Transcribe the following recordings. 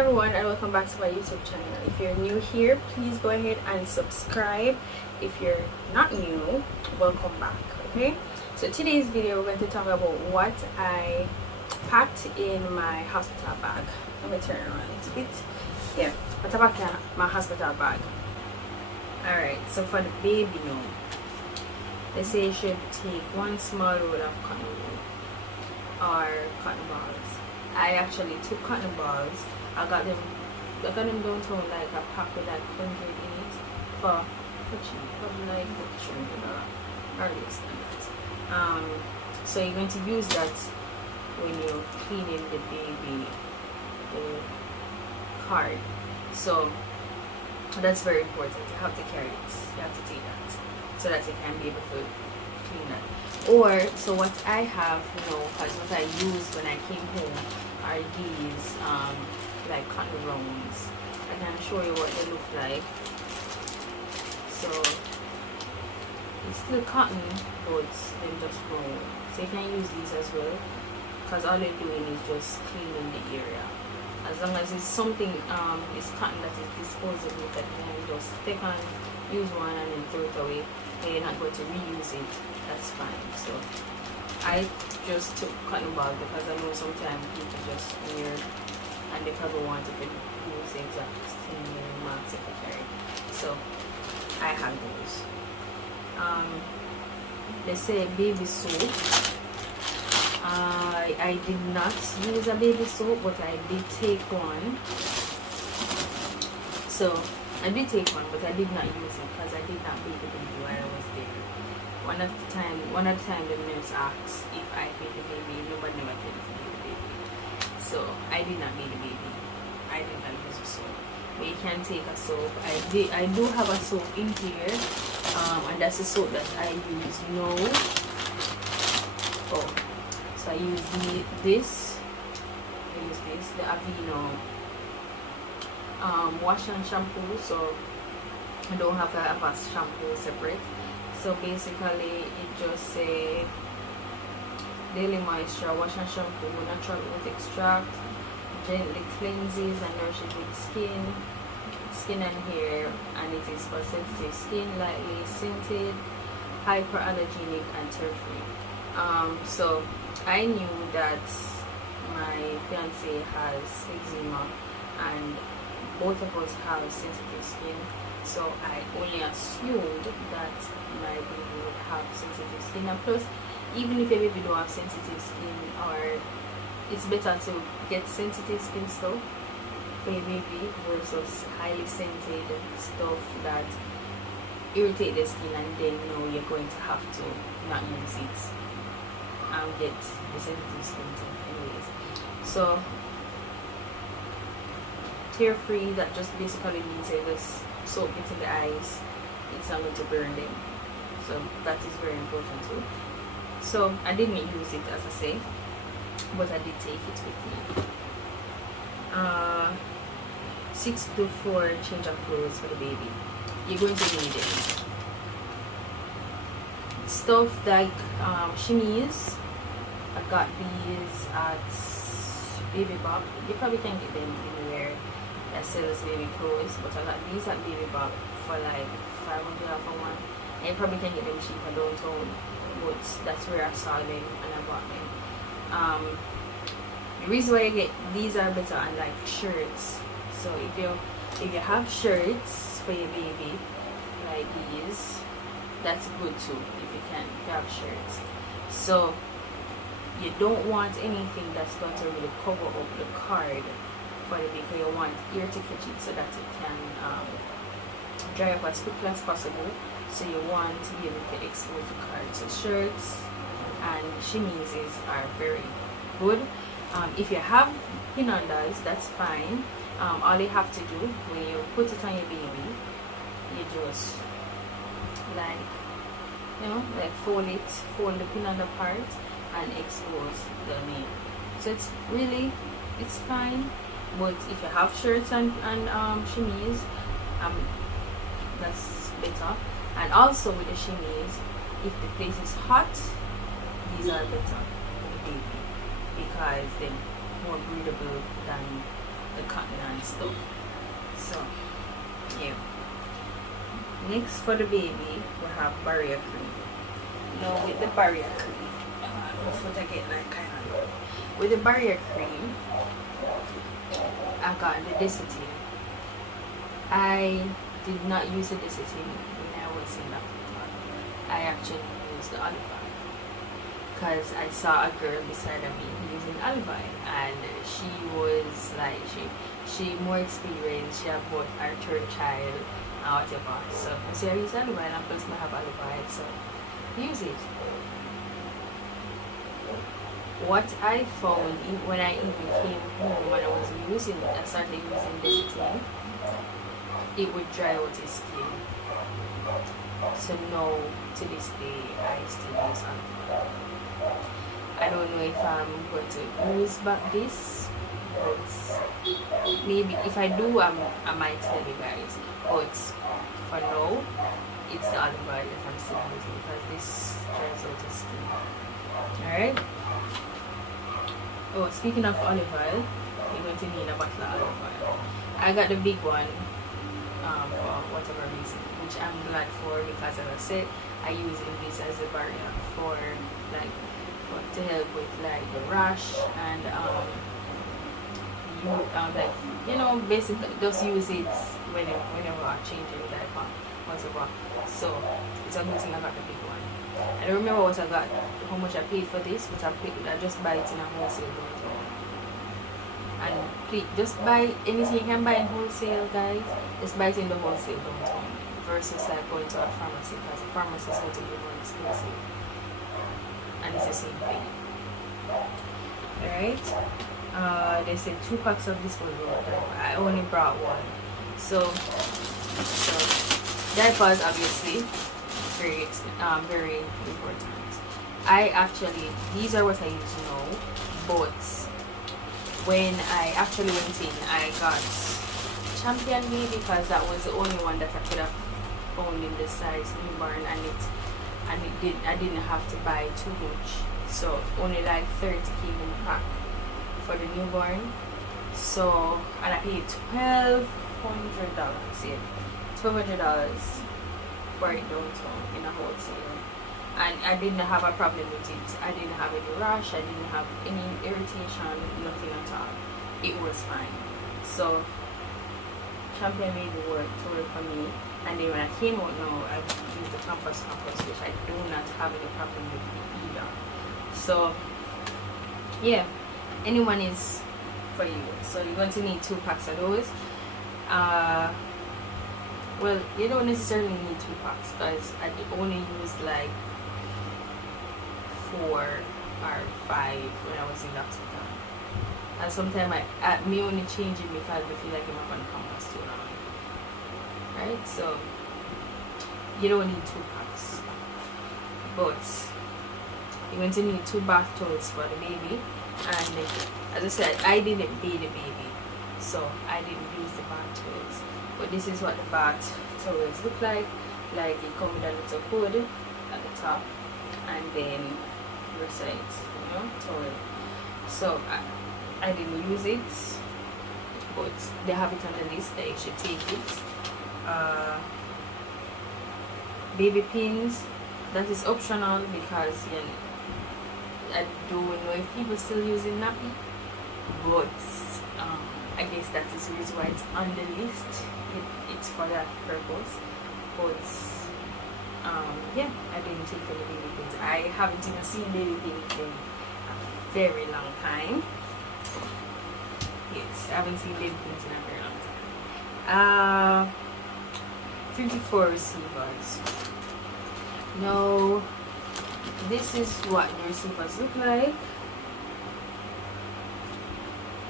everyone, and welcome back to my YouTube channel. If you're new here, please go ahead and subscribe. If you're not new, welcome back. Okay, so today's video we're going to talk about what I packed in my hospital bag. Let me turn it around a little bit. Yeah, what I packed in my hospital bag. Alright, so for the baby now, they say you should take one small roll of cotton wool or cotton balls. I actually took cotton balls. I got them downtown, like a pack with like 100 in it for cheap, probably like $300 or less than that. So you're going to use that when you're cleaning the baby card. So that's very important. You have to carry it. You have to take that so that you can be able to clean that. Or so what I have, because what I used when I came home are these like cotton rounds. I can show you what they look like. So it's still cotton, but they just roll. So you can use these as well, because all they're doing is just cleaning the area. As long as it's something, it's cotton that is disposable, that you can just take on, use one and then throw it away, and you're not going to reuse it, that's fine. So I just took cotton ball because I know sometimes people just wear and they probably want to use the exact thing marks if they carry. So I have those. They say baby soap. I did not use a baby soap, but I did take one. So I did take one, but I did not use it because I did not bathe the baby while I was there. One of the time the nurse asked if I bathed the baby. Nobody never told me to bathe the baby. So I did not bathe the baby. I did not use a soap. But you can take a soap. I do have a soap in here. And that's the soap that I use now. Oh. So I use this, the Aveeno wash and shampoo. So I don't have to have a shampoo separate. So basically it just say daily moisture, wash and shampoo, natural root extract, gently cleanses and nourishes the skin and hair, and it is for sensitive skin, lightly scented, hyperallergenic and tear-free. So I knew that my fiance has eczema and both of us have sensitive skin, so I only assumed that my baby would have sensitive skin. And plus, even if your baby don't have sensitive skin, or it's better to get sensitive skin stuff for your baby versus highly scented stuff that irritate the skin, and then you're going to have to not use it and get the sensitive skin stuff anyways. So tear free, that just basically means that this soap gets in the eyes, it's not going to burn them. So that is very important too. So I didn't use it, as I say, but I did take it with me. 6 to 4 change of clothes for the baby. You're going to need it. Stuff like chemise. I got these at Baby Bob. You probably can get them anywhere that sells baby clothes, but I got these at Baby Bob for like $500 for one. And you probably can get them cheaper downtown, but that's where I saw them and I bought them. The reason why I get these are better on like shirts. So if you have shirts for your baby like these, that's good too. If you have shirts. So you don't want anything that's going to really cover up the card for the baby. You want air to catch it so that it can dry up as quickly as possible. So you want to be able to expose the card. So shirts and chemises are very good. If you have pinondas, that's fine. All you have to do when you put it on your baby, you just fold the pinonda part and expose the nail. So it's fine. But if you have shirts and chemise, that's better. And also with the chemise, if the place is hot, these are better for the baby because they're more breathable than the cotton and stuff. So yeah. Next for the baby, we have barrier cream. Now with the barrier cream, my foot I get like kind of low. With the barrier cream, I got the Desitin. I did not use the Desitin when I was in Africa. I actually used the olive oil because I saw a girl beside of me using olive oil, and she was like she more experienced. She had both her third child and whatever. So I said I use olive oil, and plus I have olive oil, so use it. What I found when I even came home and I started using Desitin, it would dry out his skin. So now, to this day, I still use olive oil. I don't know if I'm going to use back this, but maybe if I do, I might tell you guys. But for now, it's the olive oil that I'm still using because this dries out his skin. Alright? Oh, speaking of olive oil, you're going to need a bottle of olive oil. I got the big one for whatever reason, which I'm glad for because, as I said, I using this as a barrier for to help with like the rash and basically just use it whenever I change the diaper, whatever. So it's a good thing I got the big one. I don't remember what I got, how much I paid for this, but I just buy it in a wholesale downtown. And please, just buy anything you can buy in wholesale, guys. Just buy it in the wholesale downtown versus like going to a pharmacy, because the pharmacy is going to be more expensive. And it's the same thing. Alright. They said 2 packs of this one. I only brought one. So diapers obviously very important. These are what I use now, but when I actually went in, I got Champion Me because that was the only one that I could have found in the size newborn, I didn't have to buy too much, so only like 30 came in the pack for the newborn. So, and I paid $1,200, $1,200 for it downtown in a wholesale, and I didn't have a problem with it. I didn't have any rash, I didn't have any irritation, nothing at all. It was fine. So Champion made the work for me. And then when I came out now, I used the Pampers, which I do not have any problem with either. So yeah, anyone is for you. So you're going to need 2 packs of those. Well, you don't necessarily need 2 packs because I only used like 4 or 5 when I was in the hospital. And sometimes me only changing because I feel like I'm up on Pampers too long. Right, so you don't need 2 packs, but you're going to need 2 bath towels for the baby. And as I said, I didn't bathe the baby, so I didn't use the bath towels. But this is what the bath towels look like. Like you come with a little hood at the top, and then your sides, towel. So I didn't use it, but they have it on the list that you should take it. Baby pins, that is optional because I don't know if people still using nappy, but I guess that is the reason why it's on the list. It's for that purpose. But yeah, I didn't take any baby pins. I haven't even seen baby pins in a very long time. Yes, I haven't seen baby pins in a very long time. 54 receivers. Now, this is what the receivers look like.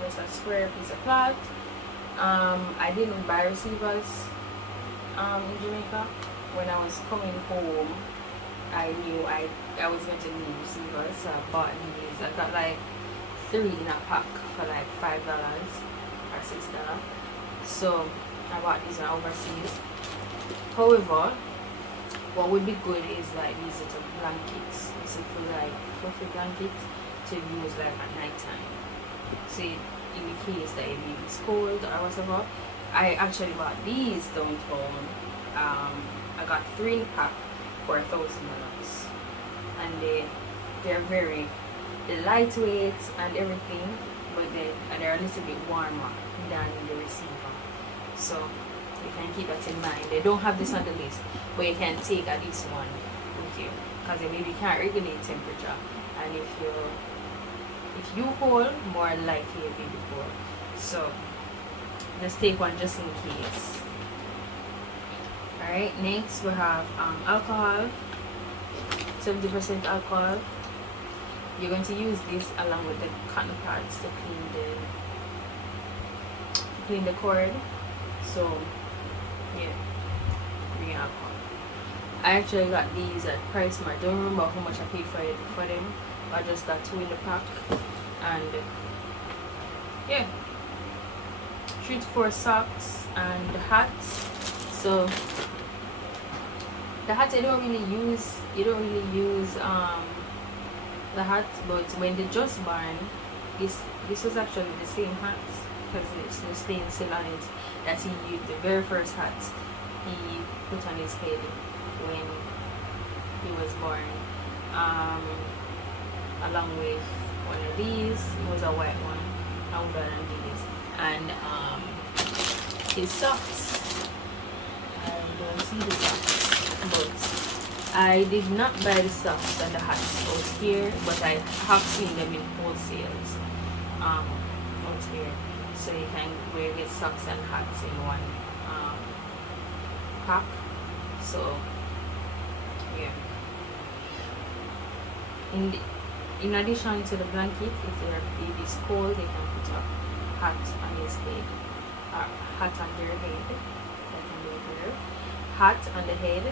There's a square piece of cloth. I didn't buy receivers in Jamaica. When I was coming home, I knew I was going to need receivers, so I bought these. I got like 3 in a pack for like $5 or $6. So I bought these overseas. However, what would be good is like these little blankets, simple like fluffy blankets to use like at night time. See, in the case that it is cold or whatever. I actually bought these downtown. I got 3 in a pack for $1,000, and they're very lightweight and everything, but they're a little bit warmer than the receiver. So you can keep that in mind. They don't have this on the list, but you can take at least one with you, because maybe you can't regulate temperature, and if you hold, more likely you'll be before. So just take one just in case. Alright, next we have alcohol, 70% alcohol. You're going to use this along with the cotton pads to clean the cord. So yeah, bring alcohol. I actually got these at PriceSmart. I don't remember how much I paid for them. I just got 2 in the pack, and yeah, 3 to 4 socks and hats. So the hats you don't really use the hats, but when they just barn, this was actually the same hats, because it's the stain still on it that he used. The very first hat he put on his head when he was born, along with one of these. It was a white one, older than these, and his socks. I don't see the socks, but I did not buy the socks and the hats out here, but I have seen them in wholesales out here. So you can get socks and hats in one pack. So yeah. In addition to the blanket, if their baby's cold, they can put a hat on his head, or hat on their head. That can be there. Hat on the head,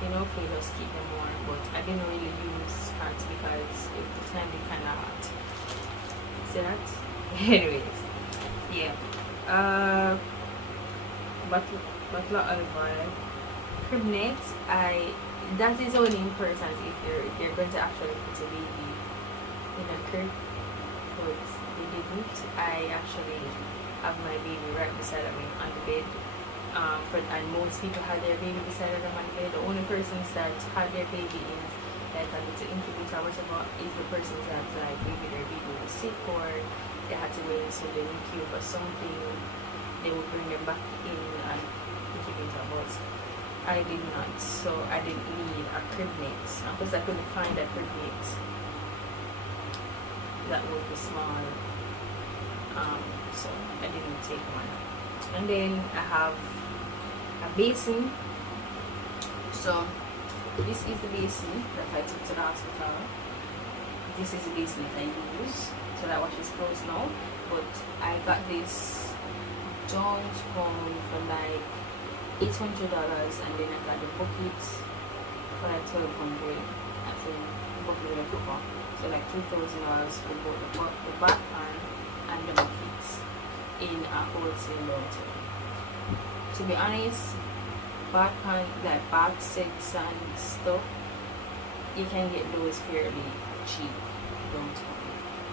for just keep them warm. But I didn't really use hats because it can be kind of hot. See that? Anyways, yeah. Bottle of olive oil, crib nets. That is only important if you're going to actually put a baby in a crib, but they didn't. I actually have my baby right beside me on the bed. And most people had their baby beside them on the bed. The only persons that had their baby in like a little incubator or whatever is the persons that maybe their baby was sick, or they had to wait until the NICU for something. They would bring them back in an incubator, but I did not, so I didn't need a crib net, because I couldn't find a crib net that would be small, so I didn't take one. And then I have a basin. So this is the basin that I took to the hospital. This is the basin that I use, so that washes clothes now. But I got this downtown for like $800, and then I got the bucket for like $1,200. I think bucket with a cover, so like $2,000 for both the bath pan and the buckets in a wholesale downtown. To be honest, bath pan, like bath sets and stuff, you can get those fairly cheap downtown.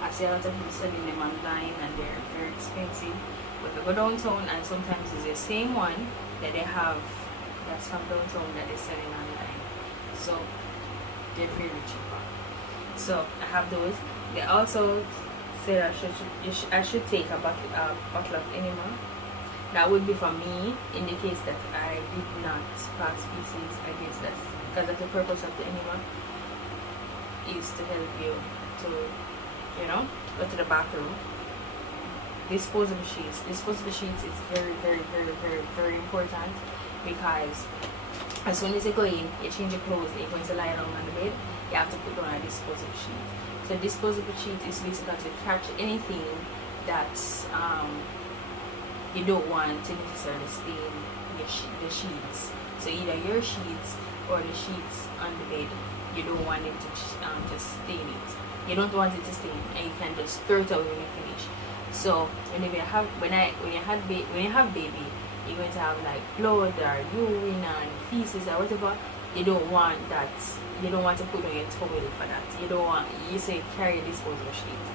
I see a lot of people selling them online and they're very expensive. But they go downtown and sometimes it's the same one that they have that's from downtown that they're selling online. So they're very cheaper. So I have those. They also said I should take a bottle of enema. That would be for me in the case that I did not pass feces. I guess that's because the purpose of the enema is to help you to, go to the bathroom. Disposable sheets. Disposable sheets is very, very, very, very, very important, because as soon as you go in, you change your clothes, you're going to lie down on the bed, you have to put down a disposable sheet. So disposable sheet is basically to catch anything that you don't want to necessarily stain the sheets. So either your sheets or the sheets on the bed, you don't want it to stain it. You don't want it to stain, and you can just throw it away when you finish. So when you have baby, you're going to have like blood or urine and feces or whatever. You don't want that. You don't want to put on your towel for that. You say carry a disposable sheet.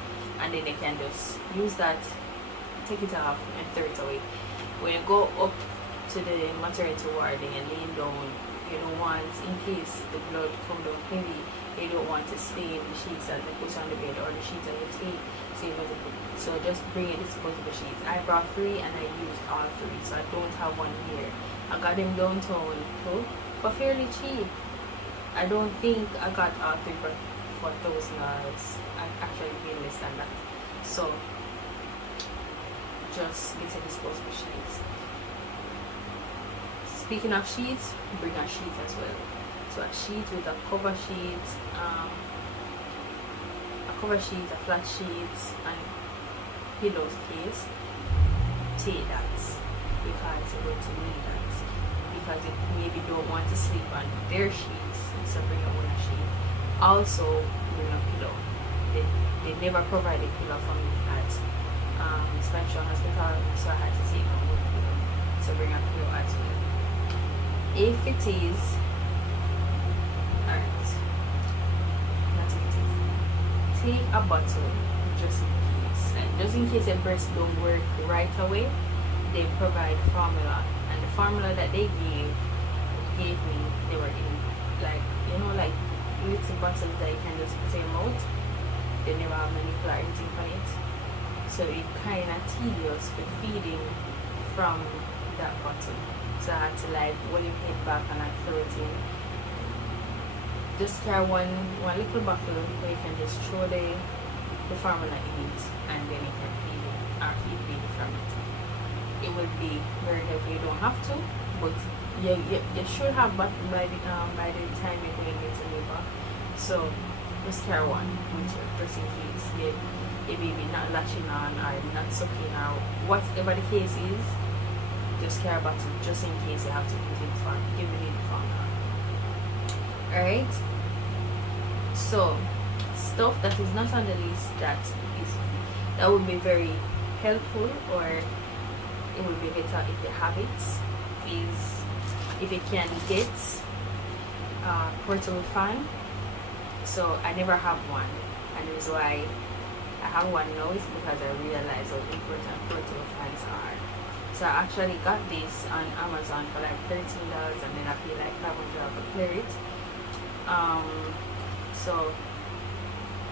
and then they can just use that, take it off and throw it away. When you go up to the maternity ward and you lean down, you don't want, in case the blood come down heavy, you don't want to stain the sheets that they put on the bed or the sheets that you take. So just bring it disposable sheets. I brought 3 and I used all 3, so I don't have one here. I got them downtown too, but fairly cheap. I don't think I got all 3 for $4,000. I actually paid less than that. So just get a disposable sheets. Speaking of sheets, bring a sheet as well. So a sheet with a cover sheet, a flat sheet, and pillows case. Take that because you're going to need that. Because you maybe don't want to sleep on their sheets, so bring your own sheet. Also bring a pillow. They never provided pillow for me at Spectrum Hospital, so I had to take my own pillow. So bring a pillow as well. If it is, alright, not if it is, take a bottle just in case. Like just in case your breast don't work right away, they provide formula, and the formula that they gave me, they were in like, you know, like little bottles that you can just put in your mouth. They never have manipulated or anything on it, so it kind of tedious for feeding from that bottle. So I had to like hold your head back and like throw it in. Just carry one little bottle where you can just throw the formula in it, and then you can feed it or feed baby from it. It would be very helpful. You don't have to, but you should have by the time you're going into labor. So just carry one with you, just in case your baby not latching on or not sucking or whatever the case is. Just care about it just in case you have to give it in formula. Alright, so stuff that is not on the list that would be very helpful, or it would be better if you have it, is if you can get a portable fan. So I never have one, and the reason why I have one now is because I realize how important portable fans are. So I actually got this on Amazon for like $13, and then I paid like $500 for clear it. So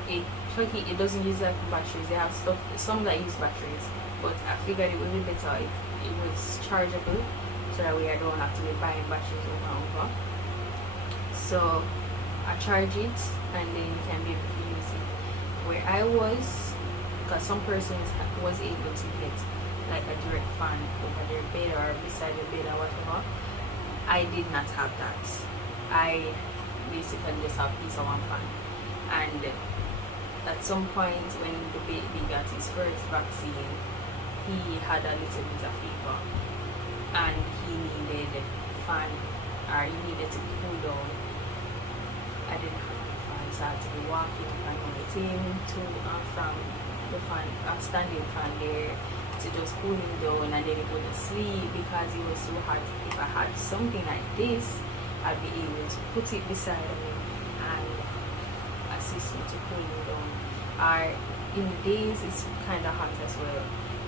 it doesn't use like batteries. They have some that use batteries, but I figured it would be better if it was chargeable, so that way I don't have to be buying batteries over and over. So I charge it, and then you can be able to use it. Where I was, because some persons was able to get like a direct fan over their bed or beside the bed or whatever, I did not have that. I basically just have piece of one fan. And at some point when the baby got his first vaccine, he had a little bit of fever, and he needed a fan, or he needed to cool down. I didn't have a fan, so I had to be walking up and down with him to from the fan, standing fan there, to just cool him down, and then he wouldn't sleep because it was so hard. If I had something like this, I'd be able to put it beside me and assist me to cool him down. Or in the days it's kind of hot as well.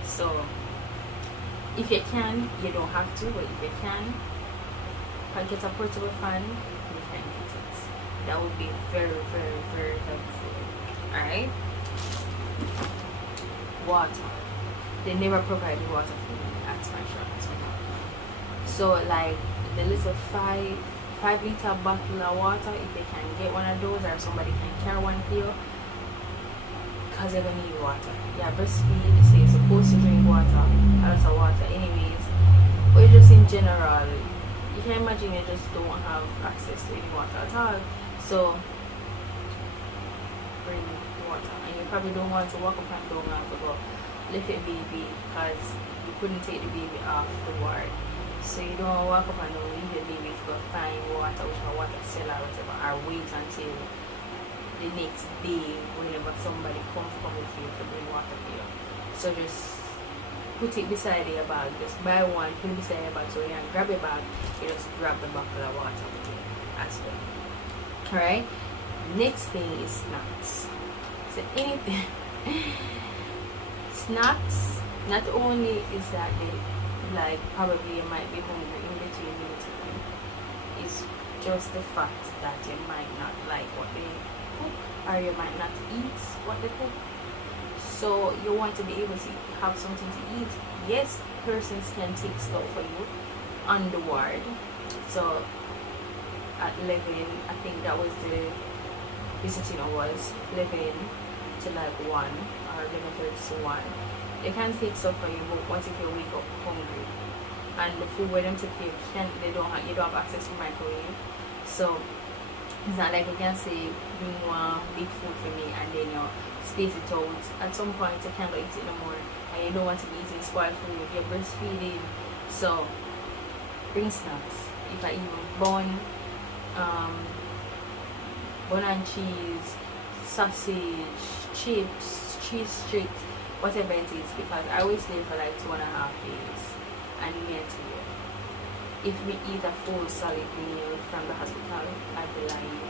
So if you can, you don't have to, but if you can get a portable fan, you can get it. That would be very, very, very helpful. Alright, water. They never provided water for me at my shop. So like the little 5-liter bottle of water, if you can get one of those, or somebody can carry one for you, because you're gonna need water. Yeah, breastfeed, so you're supposed to drink water, a lot of water anyways, but just in general, you can imagine you just don't have access to any water at all. So bring water, and you probably don't want to walk up and down and go lift a baby, because you couldn't take the baby off the ward. So you don't walk up and down, leave the baby to go find water with a water cellar or whatever, or wait until the next day whenever somebody comes with you to bring water for you. So just put it beside your bag, just buy one, put it beside your bag, so you can grab your bag, you just grab the bottle of water with you as well. Alright, next thing is snacks. So anything Snacks, not only is that they, like, probably you might be hungry in between meal, it's just the fact that you might not like what they cook, or you might not eat what they cook. So you want to be able to have something to eat. Yes, persons can take stuff for you on the ward. So at 11, I think that was the visiting hours, 11 to like 1 or 11:30 to 1. They can take stuff for you, but what if you wake up hungry? And the food where them take you, you don't have access to microwave. So it's not like you can say bring one big food for me and then you space it out. At some point you can't eat it no more and you don't want to be eating spoiled food, you're breastfeeding. So bring snacks. If I even bun and cheese, sausage, chips, cheese strips, whatever it is, because I always stay for like 2.5 days. And me tell you, if we eat a full solid meal from the hospital, I'd be lying,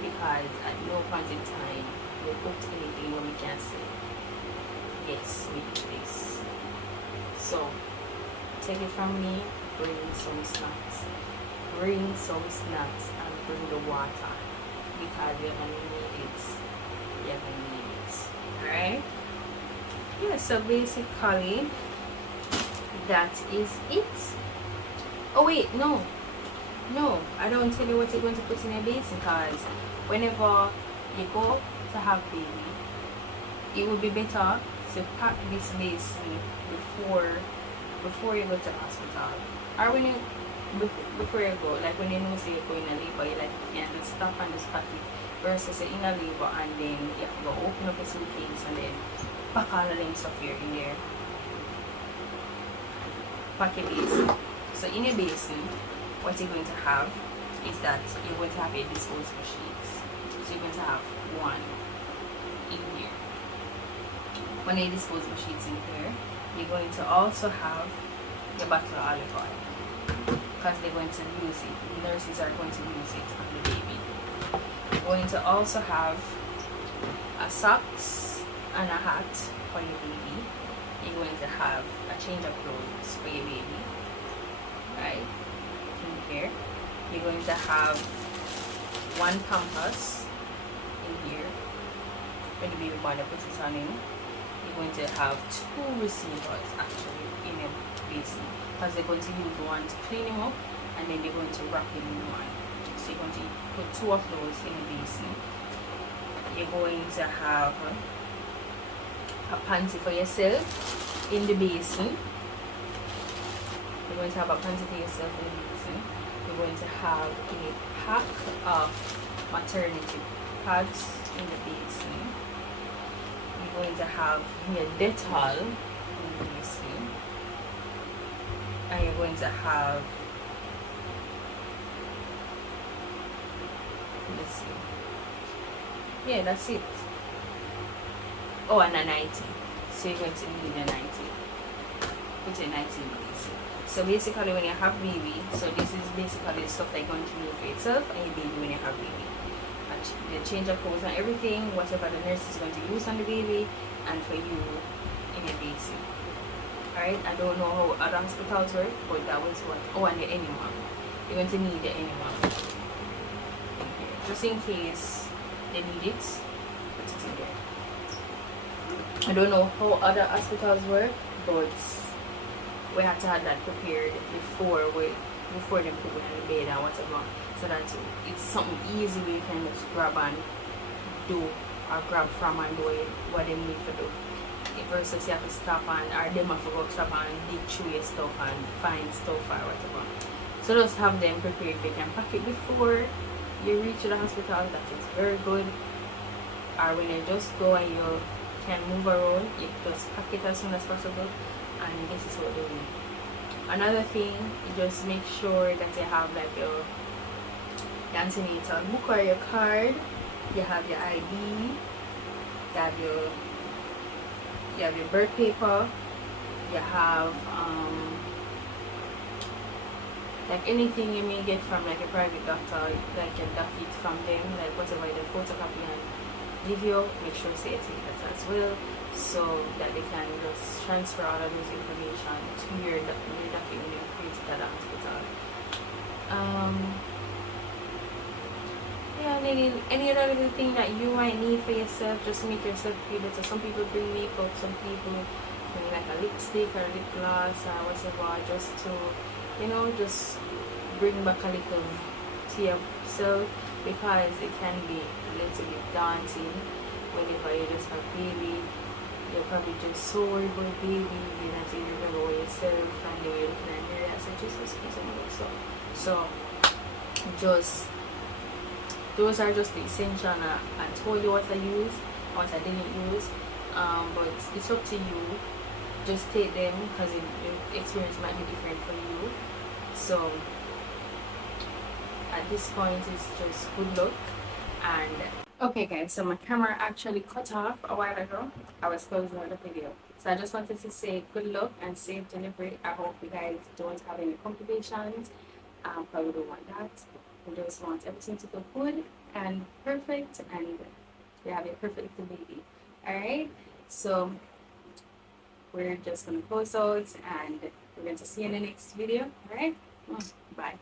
because at no point in time we cooked anything where we can say, yes, we did this. So take it from me, bring some snacks. Bring some snacks and bring the water, because you're gonna need it. You're gonna need it. Alright? Yeah, so basically that is it. Oh wait, no, I don't tell you what you're going to put in your basin, because whenever you go to have baby, it would be better to pack this basin before you go to the hospital, or when you before you go, like when you know say you're going to labor, you like you can just stop and just pack it, versus you're in a labor and then you have to go open up a suitcase and then pack all of them stuff here in there. Pack your basin. So in your basin, what you're going to have is that you're going to have your disposable sheets. So you're going to have one in here. One of your disposable sheets in here. You're going to also have your bottle of olive oil, because they're going to use it. The nurses are going to use it on the baby. You're going to also have a socks and a hat for your baby. You're going to have a change of clothes for your baby, right? In here, you're going to have one pampers in here when the baby born, put it on him. You're going to have 2 receivers actually in your basin, because they're going to use one to clean him up and then they're going to wrap him in one. So you're going to put 2 of those in the basin. You're going to have a panty for yourself in the basin. You're going to have a panty for yourself in the basin. You're going to have a pack of maternity pads in the basin. You're going to have your Dettol in the basin. And you're going to have, let's see, yeah, that's it. Oh, and a 90. So you're going to need a 90. Put a 90 in the basin. So basically when you have baby, so this is basically the stuff that you're going to do for yourself and your baby when you have baby. The change of clothes and everything, whatever the nurse is going to use on the baby, and for you in your basin. Alright, I don't know how other hospitals work, but that was what. Oh, and the enema. You're going to need the enema. Just in case they need it, put it in there. I don't know how other hospitals work, but we have to have that prepared before they put it in the bed and whatever, so that it's something easy where you can just grab and do, or grab from and do what they need to do, versus you have to stop and, or them have to go stop and dig through your stuff and find stuff or whatever. So just have them prepared. They can pack it before you reach the hospital. That is very good. Or when you just go and you can move around, you just pack it as soon as possible, and this is what they do. Another thing, just make sure that you have like your antenatal book or your card, you have your ID, you have your birth paper, you have like anything you may get from like a private doctor, like your docket from them, like whatever, the photocopy and video, make sure say you take that as well, so that they can just transfer all of those information to your document when you create it at the hospital. Yeah, any other little thing that you might need for yourself, just to make yourself feel better. Some people bring makeup, some people bring like a lipstick or lip gloss or whatever, just to, just bring back a little to yourself, because it can be a little bit daunting whenever you just have baby. You're probably just so worried about baby, you don't even remember yourself, and then you're looking at the mirror and say, Jesus, so just those are just the essential. I told you what I use, what I didn't use, but it's up to you. Just take them, because the experience might be different for you. So at this point, it's just good luck. And okay guys, so my camera actually cut off a while ago. I was closing out the video, so I just wanted to say good luck and safe delivery. I hope you guys don't have any complications. Probably don't want that. We just want everything to go good and perfect, and you have a perfect little baby. Alright, so we're just gonna close out, and we're going to see you in the next video. Alright, bye.